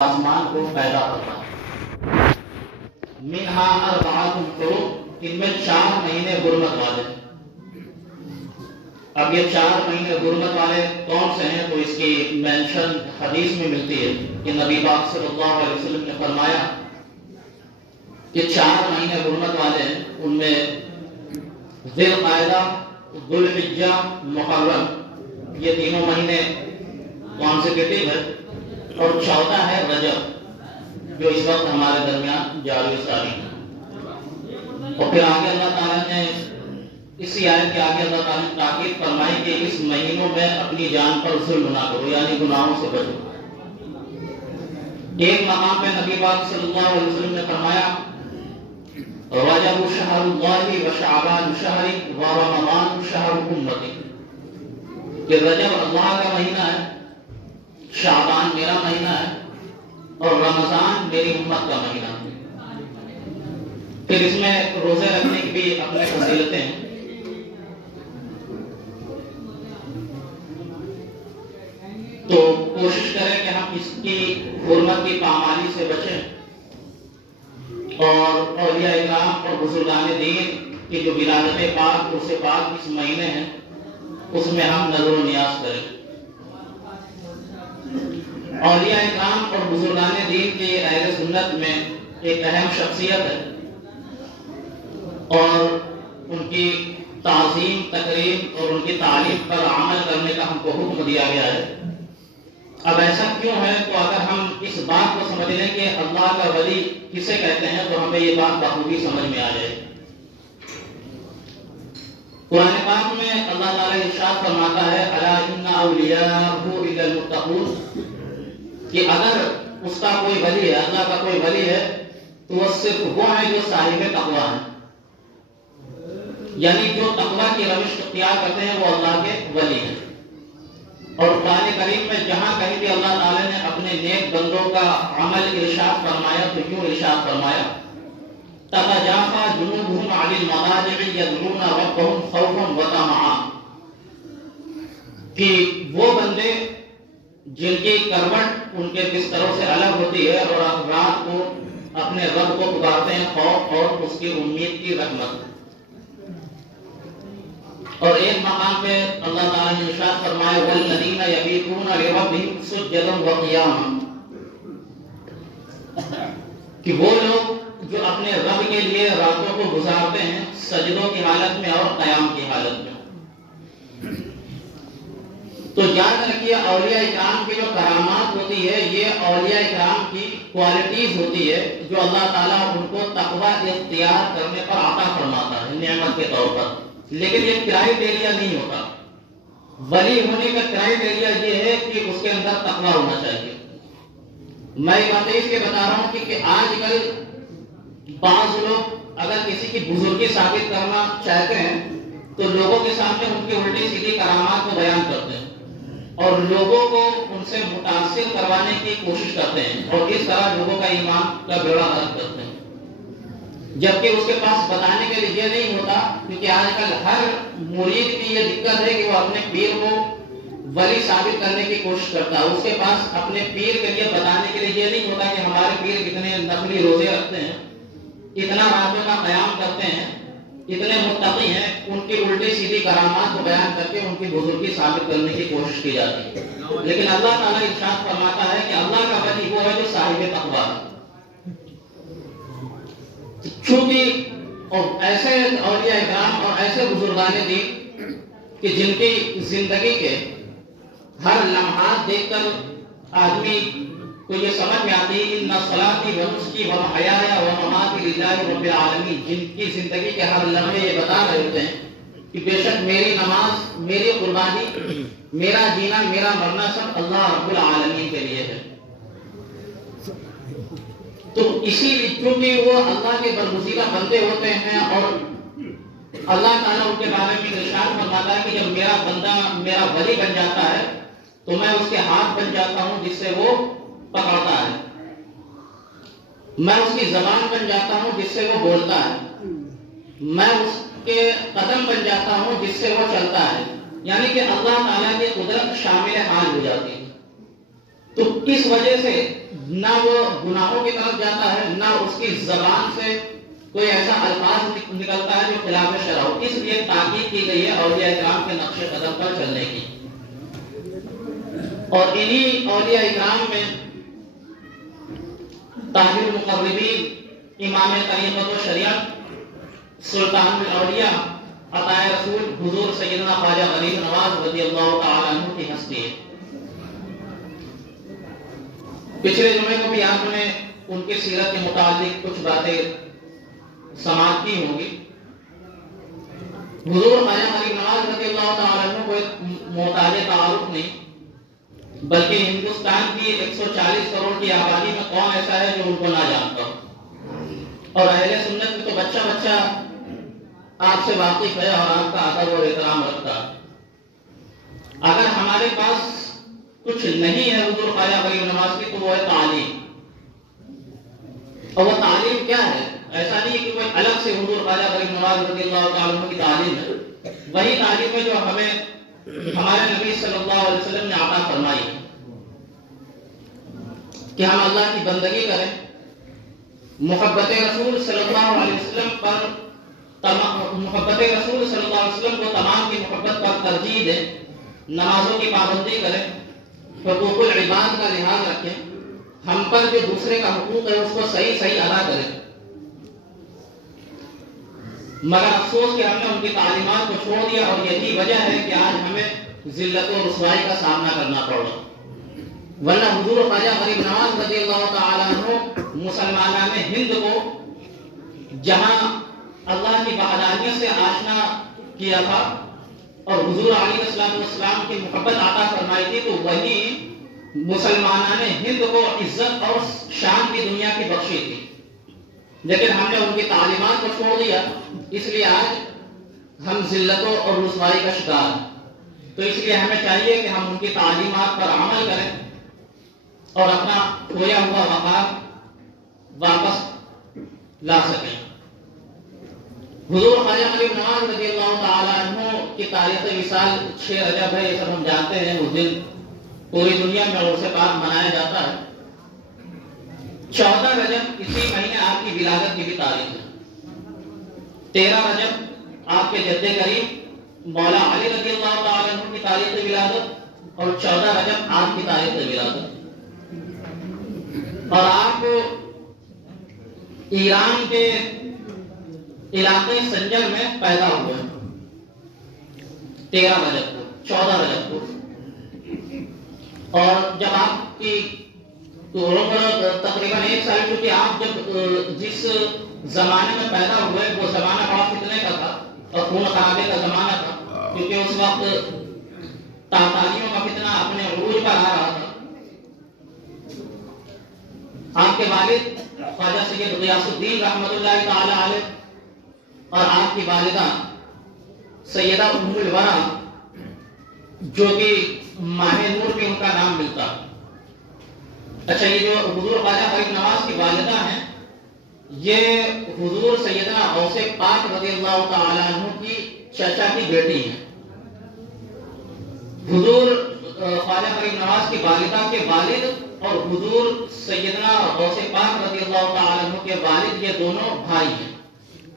آسمان کو پیدا کرتا ہے۔ منہا اربعۃ حرم، ان میں 4 مہینے حرمت والے۔ اب یہ 4 مہینے حرمت والے کون سے ہیں؟ تو اس کی مینشن حدیث میں ملتی ہے کہ نبی پاک صلی اللہ علیہ وسلم نے فرمایا کہ 4 مہینے حرمت والے ہیں، ان میں ذی القعدہ، ذو الحجہ، محرم، یہ تینوں مہینے کانسیکیٹو ہے، اور 14 ہے رجب جو اس وقت ہمارے درمیان جاری و ساری ہے۔ اور پھر آگے اللہ تعالیٰ نے اسی آیت کے آگے اللہ تعالیٰ نے تاکید فرمائی کہ اس مہینوں میں اپنی جان پر ظلم نہ کرو، یعنی گناہوں سے بچو۔ ایک مقام پہ نبی پاک صلی اللہ علیہ وسلم نے فرمایا رجب شہر اللہ و شعبان شہری و رمضان شہر امتی، کہ رجب اللہ کا مہینہ ہے، شعبان میرا مہینہ ہے، اور رمضان میری امت کا مہینہ ہے۔ پھر اس میں روزے رکھنے کی بھی اپنے فضیلتیں ہیں۔ تو کوشش کریں کہ ہم اس کی حرمت کی پامالی سے بچیں، اور اولیاء اکرام اور بزرگان دین کی جو ولادت پاک عرس پاک اس مہینے ہیں اس میں ہم نظر و نیاز کریں۔ اولیاء اکرام اور بزرگان دین کی اہل سنت میں ایک اہم شخصیت ہے، اور ان کی تعظیم، تکریم اور ان کی تعلیم پر عمل کرنے کا ہم کو حکم دیا گیا ہے۔ اب ایسا کیوں ہے؟ تو اگر ہم اس بات کو سمجھ لیں کہ اللہ کا ولی کسے کہتے ہیں تو ہمیں یہ بات بخوبی سمجھ میں آ جائے۔ قرآن پاک میں اللہ تعالیٰ ارشاد فرماتا ہے الا ان اولیاءہ الا المتقون، کہ اگر اس کا کوئی ولی ہے، اللہ کا کوئی ولی ہے، تو وہ صرف وہ ہے جو صاحب تقویٰ ہے، یعنی جو تقویٰ کی روش اختیار کرتے ہیں وہ اللہ کے ولی ہیں۔ اور قرآن کریم میں جہاں کہیں بھی اللہ تعالیٰ نے اپنے نیک بندوں کا عمل ارشاد فرمایا تو کیوں ارشاد فرمایا تتجافی جنوبہم عن المضاجع یدعون ربہم خوفا وطمعا، کہ وہ بندے جن کی کروٹ ان کے بستروں سے الگ ہوتی ہے اور رات کو اپنے رب کو پکارتے ہیں خوف اور اس کی امید کی رحمت۔ اور ایک مقام پہ اللہ تعالیٰ نے ارشاد فرمایا والذین یبیتون لربہم سجدا وقیاما، کہ وہ لوگ جو اپنے رب کے لیے راتوں کو گزارتے ہیں سجدوں کی حالت میں اور قیام کی حالت میں۔ تو یاد رکھیے اولیاء اکرام کی جو کرامات ہوتی ہے یہ اولیاء اکرام کی کوالٹیز ہوتی ہے جو اللہ تعالیٰ ان کو تقویٰ اختیار کرنے پر عطا فرماتا ہے نعمت کے طور پر، لیکن یہ کرائیٹیریا نہیں ہوتا۔ ولی ہونے کا کرائیٹیریا یہ ہے کہ اس کے اندر تقویٰ ہونا چاہیے۔ میں یہ بات اس لیے بتا رہا ہوں کہ آج کل بعض لوگ اگر کسی کی بزرگی ثابت کرنا چاہتے ہیں تو لوگوں کے سامنے ان کی الٹی سیدھی کرامات کو بیان کرتے ہیں اور لوگوں کو ان سے متاثر کروانے کی کوشش کرتے ہیں، اور اس طرح لوگوں کا ایمان کا بیڑا غرق کرتے ہیں، جبکہ اس کے پاس بتانے کے لیے یہ نہیں ہوتا۔ کیونکہ آج کل ہر مرید کی یہ دقت ہے کہ وہ اپنے پیر کو ولی ثابت کرنے کی کوشش کرتا ہے، اس کے پاس اپنے پیر کے لیے بتانے کے لیے یہ نہیں ہوتا کہ ہمارے پیر کتنے نفلی روزے رکھتے ہیں، اتنا راتوں کا قیام کرتے ہیں، اتنے متقی ہیں، ان کی الٹی سیدھی کرامات کو بیان کر کے ان کی بزرگی ثابت کرنے کی کوشش کی جاتی ہے۔ لیکن اللہ تعالیٰ ارشاد فرماتا ہے کہ اللہ کا ولی وہ ہے جو صاحب تقویٰ ہے۔ چونکہ اور ایسے اولیاء اکرام اور ایسے بزرگان دین کہ جن کی زندگی کے ہر لمحات دیکھ کر آدمی کو یہ سمجھ میں آتی ہے ان صلاتی و نسکی و محیایا و مماتی للہ رب العالمین، جن کی زندگی کے ہر لمحے یہ بتا رہے ہوتے ہیں کہ بے شک میری نماز، میری قربانی، میرا جینا، میرا مرنا سب اللہ رب العالمین کے لیے ہے۔ تو اسی لیے چونکہ وہ اللہ کے برگزیدہ بندے ہوتے ہیں اور اللہ تعالیٰ ان کے بارے میں ارشاد فرماتا ہے کہ جب میرا بندہ میرا ولی بن جاتا ہے تو میں اس کے ہاتھ بن جاتا ہوں جس سے وہ پکڑتا ہے، میں اس کی زبان بن جاتا ہوں جس سے وہ بولتا ہے، میں اس کے قدم بن جاتا ہوں جس سے وہ چلتا ہے، یعنی کہ اللہ تعالیٰ کی قدرت شامل حال ہو جاتی ہے۔ تو کس وجہ سے نہ وہ گناہوں کی طرف جاتا ہے، نہ اس کی زبان سے کوئی ایسا الفاظ نکلتا ہے جو خلاف شرع ہو۔ اس لیے تاکید کی گئی ہے اولیاء کرام کے نقش قدم پر چلنے کی۔ اور انہی اولیاء کرام میں تاج المقربین، امام طریقت و شریعت، سلطان الاولیاء، عطائے رسول حضور سیدنا خواجہ غریب نواز رضی اللہ تعالیٰ عنہ کی ہستی ہے۔ پچھلے جمعے کو بھی آپ نے ان کی سیرت کے متعلق کچھ باتیں سماعت کی ہوں گی۔ حضور خواجہ غریب نواز رضی اللہ تعالیٰ عنہ کو ایک محتاج تعارف نہیں، بلکہ ہندوستان کی 140 کروڑ کی آبادی میں کون ایسا ہے جو ان کو نہ جانتا ہو، اور اہل سنت میں تو بچہ بچہ آپ سے واقف ہے اور آپ کا ادب اور احترام رکھتا ہے۔ اگر ہمارے پاس کچھ نہیں ہے حضور خواجہ غریب نواز کی تو وہ ہے تعلیم۔ اور وہ تعلیم کیا ہے؟ ایسا نہیں ہے کہ کوئی الگ سے حضور خواجہ غریب نواز رضی اللہ تعالیٰ عنہ کی تعلیم ہے، وہی تعلیم ہے جو ہمیں ہمارے نبی صلی اللہ علیہ وسلم نے عطا فرمائی کہ ہم اللہ کی بندگی کریں، محبت رسول صلی اللہ علیہ وسلم پر محبت رسول صلی اللہ علیہ وسلم کو تمام کی محبت پر ترجیح دیں، نمازوں کی پابندی کریں، حقوق العباد کا لحاظ رکھیں، ہم پر جو دوسرے کا حقوق ہے اس کو صحیح ادا کریں۔ مگر افسوس کہ ہم نے ان کی تعلیمات کو چھوڑ دیا، اور یہی وجہ ہے کہ آج ہمیں ذلت و رسوائی کا سامنا کرنا پڑ رہا۔ ورنہ حضور خواجہ غریب نواز رضی اللہ تعالیٰ عنہ مسلمانان ہند کو جہاں اللہ کی وحدانیت سے آشنا کیا تھا اور حضور علیہ السلام کی محبت عطا فرمائی تھی، تو وہی مسلمانان ہند کو عزت اور شان کی دنیا کی بخشی تھی، لیکن ہم نے ان کی تعلیمات کو چھوڑ دیا، اس لیے آج ہم ذلتوں اور رسوائی کا شکار ہیں۔ تو اس لیے ہمیں چاہیے کہ ہم ان کی تعلیمات پر عمل کریں اور اپنا کھویا ہوا وقار واپس لا سکیں۔ حضور خواجہ غریب نواز رضی اللہ تعالیٰ عنہ کی تاریخ وصال 6 رجب ہے، یہ سب ہم جانتے ہیں۔ اس دن پوری دنیا میں عرس پاک منایا جاتا ہے۔ 14 رجب اسی مہینے آپ کی ولادت کی بھی تاریخ ہے۔ 13 رجب آپ کے جد کریم مولا علی رضی اللہ تعالیٰ عنہ کی تاریخ ولادت، اور 14 رجب آپ کی تاریخ ولادت۔ اور آپ ایران کے علاقے سنجر میں پیدا ہوئے 13 رجب کو، 14 رجب کو۔ اور جب آپ کی عمر تقریباً 1 سال، کیونکہ آپ جب جس زمانے میں پیدا ہوئے وہ زمانہ بہت فتنے کا تھا اور خون خرابے کا زمانہ تھا، کیونکہ اس وقت تاتاریوں کا فتنہ اپنے عروج پر آ رہا تھا۔ آپ کے والد خواجہ سید غیاث الدین رحمۃ اللہ تعالی علیہ اور آپ کی والدہ سیدہ ام الورا، جو کہ ماہ نور کے ان کا نام ملتا۔ اچھا، یہ جو حضور خواجہ غریب نواز کی والدہ ہیں، یہ حضور سیدنا غوث پاک رضی اللہ تعالیٰ عنہ کی چچا کی بیٹی ہیں۔ حضور خواجہ غریب نواز کی والدہ کے والد اور حضور سیدنا غوث پاک رضی اللہ تعالیٰ عنہ کے والد، یہ دونوں بھائی ہیں۔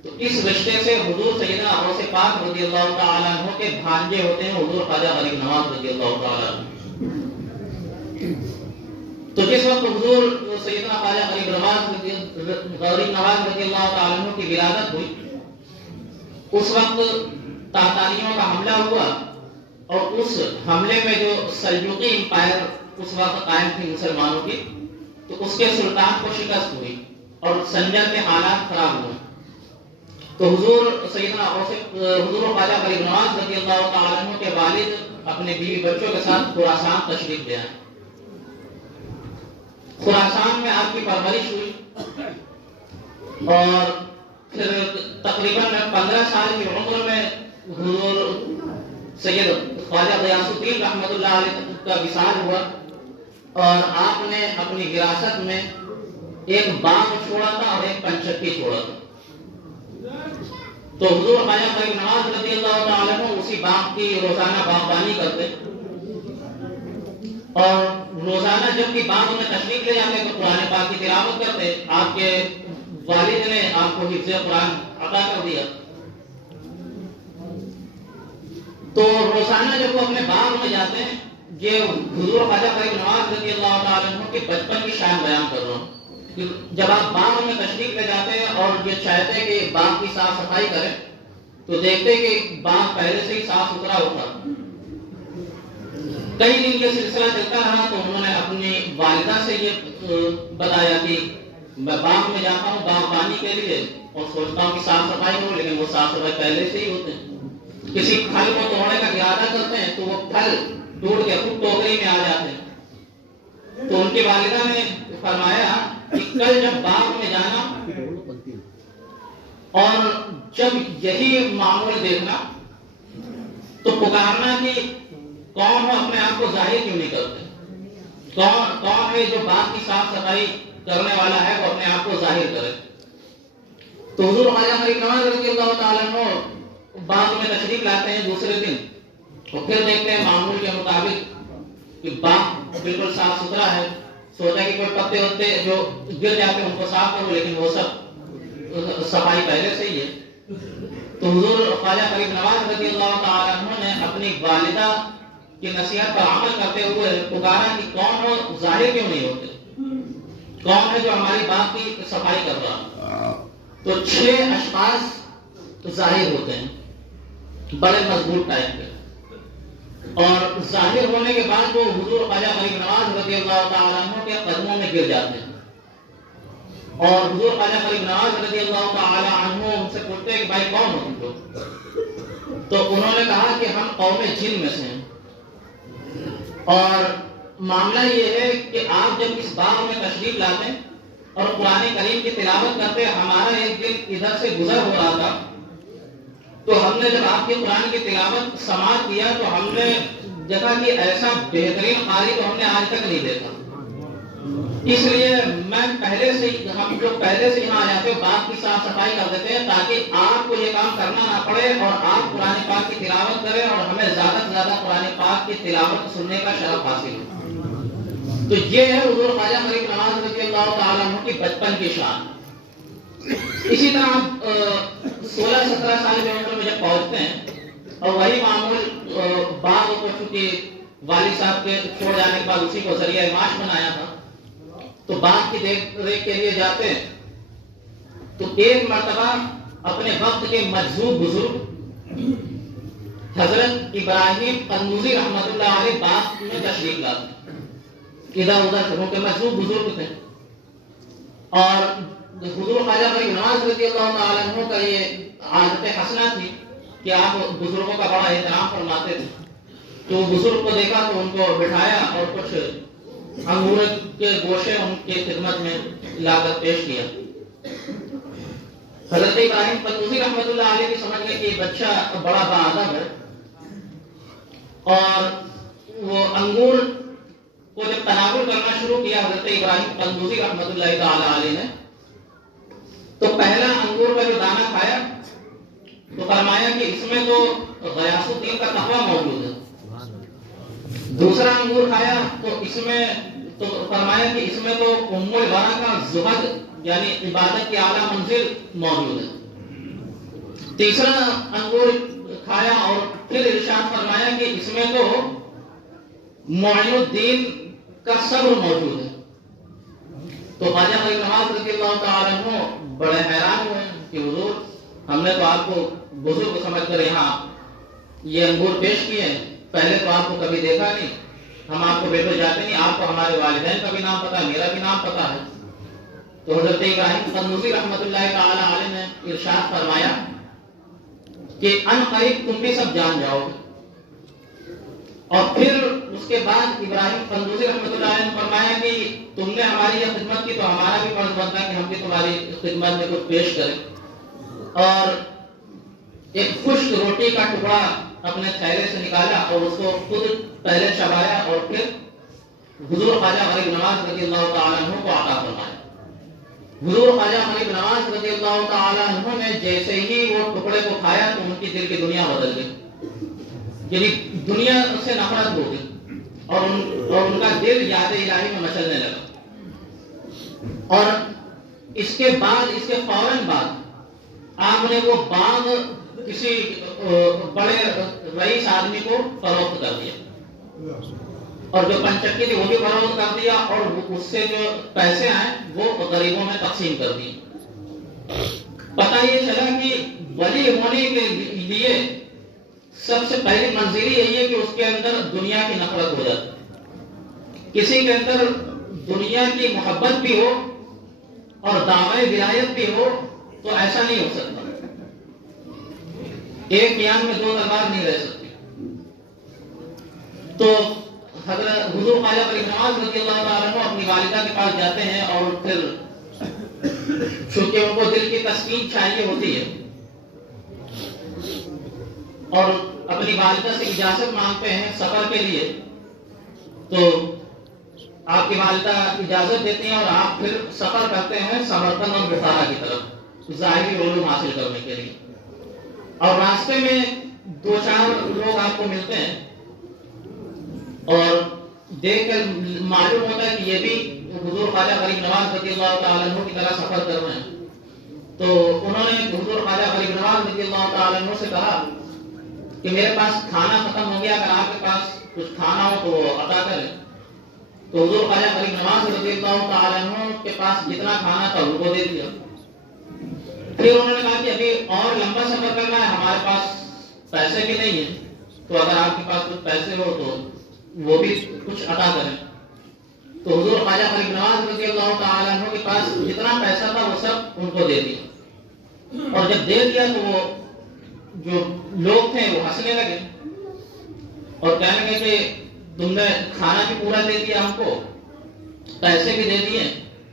تو اس رشتے سے حضور سیدنا غوث پاک رضی اللہ تعالیٰ عنہ کے بھانجے ہوتے ہیں حضور خواجہ غریب نواز رضی اللہ تعالیٰ عنہ۔ تو جس وقت حضور سیدنا خواجہ غریب نواز رضی اللہ تعالیٰ عنہ کی ولادت ہوئی، اس وقت تاتاریوں کا حملہ ہوا، اور اس حملے میں جو سلجوقی امپائر اس وقت قائم تھی مسلمانوں کی، تو اس کے سلطان کو شکست ہوئی اور سنجر کے حالات خراب ہوئے۔ تو حضور خواجہ غریب نواز رضی اللہ تعالیٰ عنہ کے والد اپنے بیوی بچوں کے ساتھ خراسان تشریف لے آئے۔ خراسان میں آپ کی پرورش ہوئی، اور پھر تقریباً 15 سال کی عمر میں حضور سید خواجہ غیاث الدین رحمۃ اللہ علیہ کا وصال ہوا، اور آپ نے اپنی وراثت میں ایک باغ چھوڑا تھا اور ایک پنچکی چھوڑا تھا۔ تو حضور خواجہ غریب نواز رضی اللہ تعالیٰ عنہ اسی باغ کی روزانہ باغبانی کرتے، اور روزانہ جب بھی باغ میں تشریف لے جاتے تو قرآن پاک کی تلاوت کرتے. آپ کے والد نے آپ کو حفظ قرآن عطا کر دیا. تو روزانہ جب وہ اپنے باغ میں جاتے ہیں، یہ حضور خواجہ فرید نواز رضی اللہ تعالیٰ عنہ کے بچپن کی شان بیان کر رہا ہوں. جب آپ باغ میں تشریف لے جاتے ہیں اور یہ چاہتے ہیں کہ باغ کی صاف صفائی کریں تو دیکھتے کہ باغ پہلے سے ہی صاف ستھرا ہوتا. کئی دن یہ سلسلہ چلتا رہا تو انہوں نے اپنی والدہ سے یہ بتایا کہ میں باغ میں جاتا ہوں باغبانی کے لیے اور سوچتا ہوں کہ صاف صفائی ہو، لیکن وہ صاف صفائی پہلے سے ہی ہوتے ہیں. کسی پھل کو توڑنے کا ارادہ کرتے ہیں تو وہ پھل ٹوٹ کے خود ٹوکری میں آ جاتے ہیں. تو ان کی والدہ نے فرمایا کہ کل جب باغ میں جانا اور جب یہی معمول دیکھنا تو پکارنا کہ کون ہو، اپنے آپ کو ظاہر کیوں نہیں کرتے؟ کون ہے جو باغ کی صاف صفائی کرنے والا ہے وہ اپنے آپ کو ظاہر کرے. تو حضور خواجہ فرید نواز رضی اللہ تعالیٰ عنہ باغ میں تشریف لاتے ہیں دوسرے دن اور پھر دیکھتے ہیں معمول کے مطابق کہ باغ بالکل صاف ستھرا ہے. سوچا کہ کوئی پتے ہوتے جو گر جاتے ہیں ان کو صاف کرو، لیکن وہ سب صفائی پہلے سے ہی ہے. تو حضور خواجہ فرید نواز رضی اللہ تعالیٰ عنہ نے اپنی والدہ کی نصیحت پر عمل کرتے ہوئے پکارا کہ کون ہو، ظاہر کیوں نہیں ہوتے؟ کون ہے جو ہماری باغ کی صفائی کر رہا؟ تو 6 اشخاص ظاہر ہوتے ہیں، بڑے مضبوط ٹائپ کے. اور ظاہر ہونے کے بعد وہ حضور خواجہ فرید نواز رضی اللہ تعالیٰ عنہ کے قدموں میں گر جاتے ہیں. اور حضور خواجہ فرید نواز رضی اللہ تعالیٰ عنہ ان سے پوچھتے ہیں کہ بھائی کون ہو تم لوگ؟ تو انہوں نے کہا کہ ہم قوم جن میں سے ہیں. اور معاملہ یہ ہے کہ آپ جب اس باغ میں تشریف لاتے ہیں اور قرآن کریم کی تلاوت کرتے، ہمارا ایک دن ادھر سے گزر ہو رہا تھا تو ہم نے جب آپ کے قرآن کی تلاوت سماعت کیا تو ہم نے دیکھا کہ ایسا بہترین قاری تو ہم نے آج تک نہیں دیکھا. اس لیے میں ہم جو پہلے سے یہاں آ جاتے ہیں باغ کی صاف صفائی کر دیتے ہیں تاکہ آپ کو یہ کام کرنا نہ پڑے اور آپ قرآن پاک کی تلاوت کریں اور ہمیں زیادہ سے زیادہ قرآن پاک کی تلاوت سننے کا شرف حاصل ہو. تو یہ ہے حضور خواجہ فرید نواز رضی اللہ تعالیٰ عنہ کی بچپن کی شان. اسی طرح آپ 16-17 سال کی عمر میں جب پہنچتے ہیں اور وہی معمول باغ کو چونکہ والد صاحب کے چھوڑ جانے کے بعد اسی کو ذریعہ معاش بنایا تھا تو باغ کی دیکھ ریکھ کے لیے جاتے ہیں. تو ایک مرتبہ اپنے وقت کے مجذوب بزرگ حضرت ابراہیم قنوزی رحمۃ اللہ علیہ باغ میں تشریف لاتے ہیں. ادھر ادھر ان کے مجذوب بزرگ تھے اور حضور خواجہ فرید نواز رضی اللہ تعالیٰ عنہ کا یہ عادت حسنہ تھی کہ آپ بزرگوں کا بڑا احترام فرماتے تھے. تو بزرگ کو دیکھا تو ان کو بٹھایا اور کچھ انگور کے گوشے ان کی خدمت میں لا کر پیش کیا. حضرت ابراہیم قنوزی رحمۃ اللہ علیہ کی سمجھ گئے کہ یہ بچہ بڑا باادب ہے اور وہ انگور کو جب تناول کرنا شروع کیا حضرت ابراہیم قنوزی رحمۃ اللہ تعالی علیہ نے تو پہلا انگور کا جو دانہ کھایا تو فرمایا کہ اس میں تو غیاث الدین کا تقویٰ موجود ہے. دوسرا انگور کھایا تو اس میں تو فرمایا کہ اس میں تو ام الورا کا زہد یعنی عبادت کی اعلیٰ منزل موجود ہے. تیسرا انگور کھایا اور پھر ارشاد فرمایا کہ اس میں تو معین الدین کا صبر موجود ہے. تو خواجہ فرید نواز رضی اللہ تعالیٰ عنہ بڑے حیران ہوئے کہ حضور ہم نے تو آپ کو بزرگ سمجھ کر یہاں یہ انگور پیش کیے ہیں، پہلے تو آپ کو کبھی دیکھا نہیں، ہم آپ کو بیٹھے جاتے نہیں، آپ کو ہمارے والدین کا بھی نام پتا ہے، میرا بھی نام پتا ہے. تو حضرت ابراہیم قنوزی رحمۃ اللہ تعالی علیہ نے ارشاد فرمایا کہ ان قریب تم بھی سب جان جاؤ گے. اور پھر اس کے بعد ابراہیم قنوزی رحمۃ اللہ علیہ نے فرمایا کہ تم نے ہماری یہ خدمت کی تو ہمارا بھی فرض بنتا ہے کہ ہم بھی تمہاری خدمت میں کچھ پیش کریں. اور ایک خشک روٹی کا ٹکڑا اپنے تھیلے سے نکالا اور اس کو خود پہلے چبایا اور پھر حضور خواجہ فرید نواز رضی اللہ تعالیٰ عنہ کو عطا فرمایا. حضور خواجہ فرید نواز رضی اللہ تعالیٰ عنہ نے جیسے ہی وہ ٹکڑے کو کھایا تو ان کی دل کی دنیا بدل گئی، یعنی دنیا سے نفرت ہو گئی اور ان کا دل یاد الہی میں مچلنے لگا. اور اس کے فوراً بعد آپ نے وہ باغ کسی بڑے رئیس آدمی کو فروخت کر دیا، اور جو پنچکی تھی وہ بھی فروخت کر دیا، اور اس سے جو پیسے آئے وہ غریبوں میں تقسیم کر دیے. پتہ یہ چلا کہ ولی ہونے کے لیے سب سے پہلی منزل یہی ہے کہ اس کے اندر دنیا کی نفرت ہو جاتی. کسی کے اندر دنیا کی محبت بھی ہو اور دعوی ولایت بھی ہو تو ایسا نہیں ہو سکتا. ایک میان میں دو تلوار نہیں رہ سکتی. تو حضرت حضور خواجہ فرید نواز رضی اللہ تعالیٰ عنہ اپنی والدہ کے پاس جاتے ہیں، اور پھر چونکہ ان کو دل کی تسکین چاہیے ہوتی ہے اور اپنی والدہ سے اجازت مانگتے ہیں سفر کے لیے. تو آپ کی والدہ اجازت دیتی ہیں اور آپ پھر سفر کرتے ہیں سمرقند اور بخارا کی طرف ظاہری علوم حاصل کرنے کے لیے. اور راستے میں دو چار لوگ آپ کو ملتے ہیں اور دیکھ کر معلوم ہوتا ہے کہ یہ بھی حضور خواجہ فرید نواز رضی اللہ تعالیٰ عنہ کی طرح سفر کر رہے ہیں. تو انہوں نے حضور خواجہ فرید نواز رضی اللہ تعالیٰ عنہ سے کہا کہ میرے پاس کھانا ختم ہو گیا، اگر آپ کے پاس کچھ کھانا ہو تو وہ عطا کریں. تو حضور خواجہ فرید نواز رضی اللہ تعالیٰ عنہ کے پاس جتنا کھانا تھا ان کو دے دیا. پھر انہوں نے کہا کہ ابھی اور لمبا سفر کرنا ہے، ہمارے پاس پیسے بھی نہیں ہیں، تو اگر آپ کے پاس کچھ پیسے ہو تو وہ بھی کچھ عطا کریں. تو حضور خواجہ فرید نواز رضی اللہ تعالیٰ عنہ کے پاس جتنا پیسہ تھا وہ سب ان کو دے دیا. اور جب دے دیا تو وہ جو لوگ تھے وہ ہنسنے لگے اور کہنے لگے کہ تم نے کھانا بھی پورا دے دیا، ہم کو پیسے بھی دے دیے،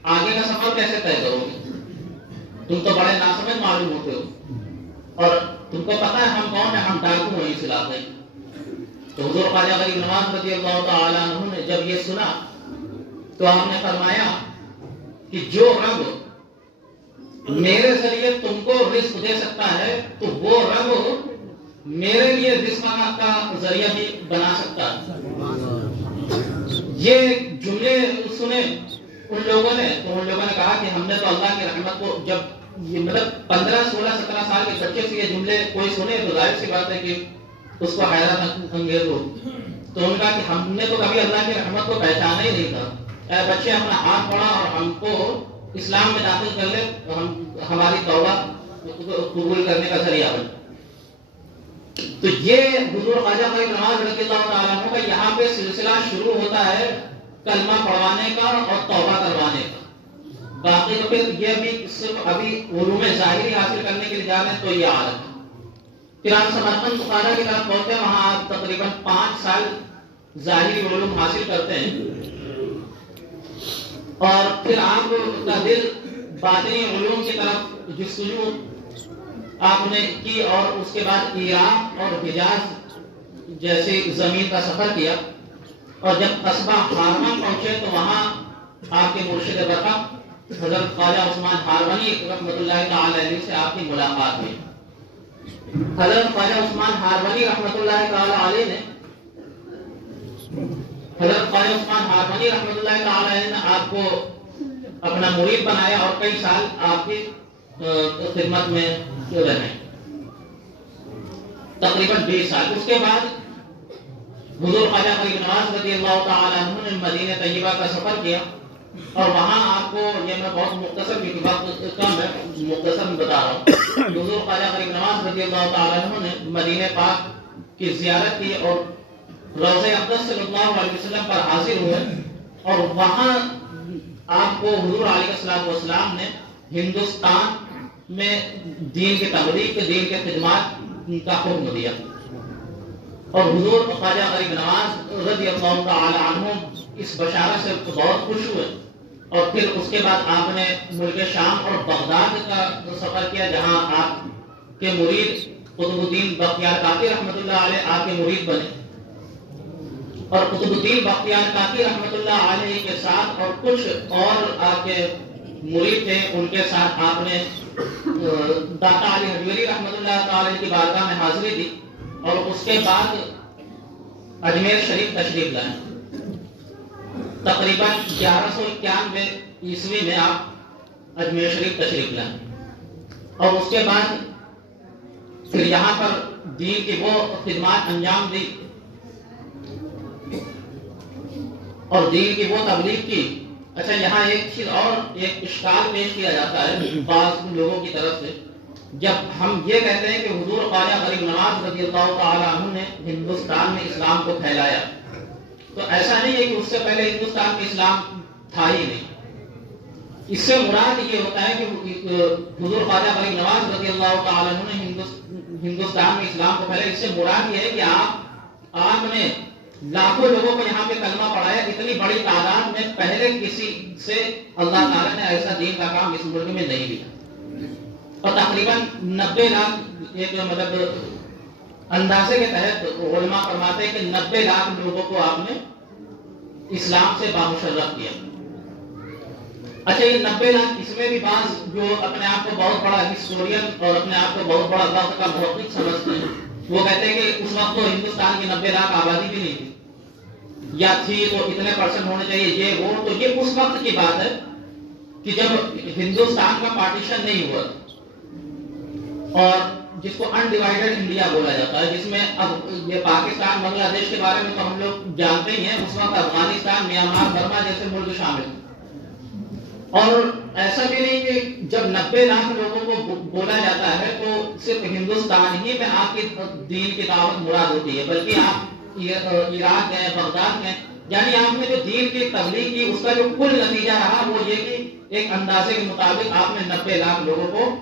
آگے کا سفر کیسے طے کرو گے؟ تم تو بڑے ناسمجھ معلوم ہوتے ہو، اور تم کو پتا ہے ہم کون ہیں، ہم ڈاکو ہیں اس علاقے. تو حضور خواجہ فرید نواز رضی اللہ تعالیٰ عنہ نے جب یہ سنا تو آپ نے فرمایا کہ جو رب میرے ذریعے تم کو رزق دے سکتا ہے تو وہ رب میرے لیے رزق کا ذریعہ بھی بنا سکتا ہے. یہ جملے سنے ان لوگوں نے، تو ان لوگوں نے کہا کہ ہم نے تو اللہ کی رحمت کو، جب یہ مطلب 15 16 17 سال کے بچے سے یہ جملے کوئی سنے تو ظاہر سی بات ہے کہ اس کو حیرت انگیز ہو. تو انہوں نے کہا کہ ہم نے تو کبھی اللہ کی رحمت کو پہچانا ہی نہیں تھا. اے بچے اپنا ہاتھ پڑا اور ہم کو اسلام میں داخل کر لے تو ہم ہماری توبہ قبول کرنے کا ذریعہ بنے. تو یہ حضور خواجہ فرید نواز رضی اللہ تعالیٰ عنہ کا یہاں پہ سلسلہ شروع ہوتا ہے کلمہ پڑھوانے کا اور توبہ کروانے کا. باقی تو پھر یہ بھی صرف ابھی علوم ظاہری حاصل کرنے کے لیے جا رہے ہیں تو یہ عادت ہے. پھر آپ سمرقند بخارا کی طرف پہنچتے ہیں، وہاں آپ تقریباً 5 سال ظاہری علوم حاصل کرتے ہیں اور پھر آپ کا دل باطنی علوم کی طرف جستجو آپ نے کی، اور اس کے بعد عراق اور حجاز جیسے زمین کا سفر کیا. اور جب قصبہ ہارون پہنچے تو وہاں آپ کے مرشد برحق حضرت خواجہ عثمان ہارونی رحمۃ اللہ تعالی علیہ سے آپ کی ملاقات ہوئی. حضرت خواجہ عثمان ہارونی رحمۃ اللہ تعالی علیہ نے آپ کو اپنا مرید بنایا اور کئی سال آپ کی خدمت میں رہے، تقریباً 20 سال. اس کے بعد حضور خواجہ فرید نواز رضی اللہ تعالیٰ عنہ نے مدینہ طیبہ کا سفر کیا اور وہاں آپ کو، یہ میں بہت مختصر بھی وقت کم ہے مختصر میں بتا رہا ہوں، حضور خواجہ فرید نواز رضی اللہ تعالیٰ عنہ نے مدینہ پاک کی زیارت کی اور روضہ اقدس صلی اللہ علیہ وسلم پر حاضر ہوئے، اور وہاں آپ کو حضور علیہ الصلوۃ والسلام نے ہندوستان میں دین کی تبلیغ، دین کے خدمات کا حکم دیا. اور حضور خواجہ فرید نواز رضی اللہ تعالی عنہ اس بشارت سے بہت خوش ہوئے. اور پھر اس کے بعد آپ نے ملک شام اور بغداد کا سفر کیا، جہاں آپ کے مرید قطب الدین بختیار کاکی رحمۃ اللہ علیہ آپ کے مرید بنے. اور قطب الدین بختیار کاکی رحمۃ اللہ علیہ کے ساتھ اور کچھ اور آپ کے مرید تھے، ان کے ساتھ آپ نے داتا علی حجویری رحمۃ اللہ تعالی کی بارگاہ میں حاضری دی اور اس کے بعد اجمیر شریف تشریف لائے. تقریباً 1191 عیسوی میں آپ اجمیر شریف تشریف لائیں، اور اس کے بعد پھر یہاں پر دین کی وہ خدمات انجام دی اور دین کی وہ تبلیغ کی۔ اچھا، یہاں ایک چیز اور ایک اشکال پیش کیا جاتا ہے بعض لوگوں کی طرف سے، جب ہم یہ کہتے ہیں کہ حضور خواجہ غریب نواز رضی اللہ تعالی عنہ نے ہندوستان میں اسلام کو پھیلایا، تو ایسا نہیں ہے کہ اس سے پہلے ہندوستان میں اسلام تھا ہی نہیں۔ اس سے مراد یہ ہوتا ہے کہ حضور خواجہ غریب نواز رضی اللہ تعالی عنہ نے ہندوستان میں اسلام کو پھیلایا، اس سے مراد یہ ہے کہ آپ نے لاکھوں لوگوں کو یہاں پہ کلمہ پڑھایا، اتنی بڑی تعداد میں پہلے کسی سے اللہ تعالیٰ نے ایسا دین کا کام اس ملک میں نہیں دیا، اور تقریباً 90 لاکھ ایک مطلب اندازے کے تحت علماء فرماتے ہیں کہ 90 لاکھ لوگوں کو آپ نے اسلام سے بامشرف کیا۔ اچھا، یہ 90 لاکھ، اس میں بھی بعض جو اپنے آپ کو بہت بڑا ہسٹورین اور اپنے آپ کو بہت بڑا وقت کا محقق سمجھتے ہیں، وہ کہتے ہیں کہ اس وقت تو ہندوستان کی 90 لاکھ آبادی بھی نہیں تھی، یا تھی تو اتنے پرسنٹ ہونے چاہیے، یہ وہ، تو یہ اس وقت کی بات ہے کہ جب ہندوستان کا پارٹیشن نہیں ہوا، اور جس کو انڈیوائیڈڈ انڈیا بولا جاتا ہے، جس میں اب یہ پاکستان بنگلہ دیش کے بارے میں تو ہم لوگ جانتے ہی ہیں، اس وقت افغانستان، میانمار، برما جیسے ملک شامل ہیں۔ اور ایسا بھی نہیں کہ جب 90 لاکھ لوگوں کو بولا جاتا ہے تو صرف ہندوستان ہی میں آپ کی دین کی دعوت مراد ہوتی ہے، بلکہ آپ عراق گئے، بغداد گئے، یعنی آپ نے جو دین کی تبلیغ کی اس کا جو کل نتیجہ رہا وہ یہ کہ ایک اندازے کے مطابق آپ نے 90 لاکھ لوگوں کو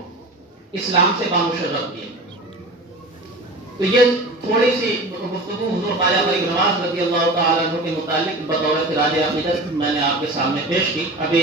اسلام سے بامشرف کیا۔ تو یہ تھوڑی سی گفتگو حضور خواجہ غریب نواز رضی اللہ تعالیٰ عنہ کے متعلق بطور خراج عقیدت میں نے آپ کے سامنے پیش کی۔ ابھی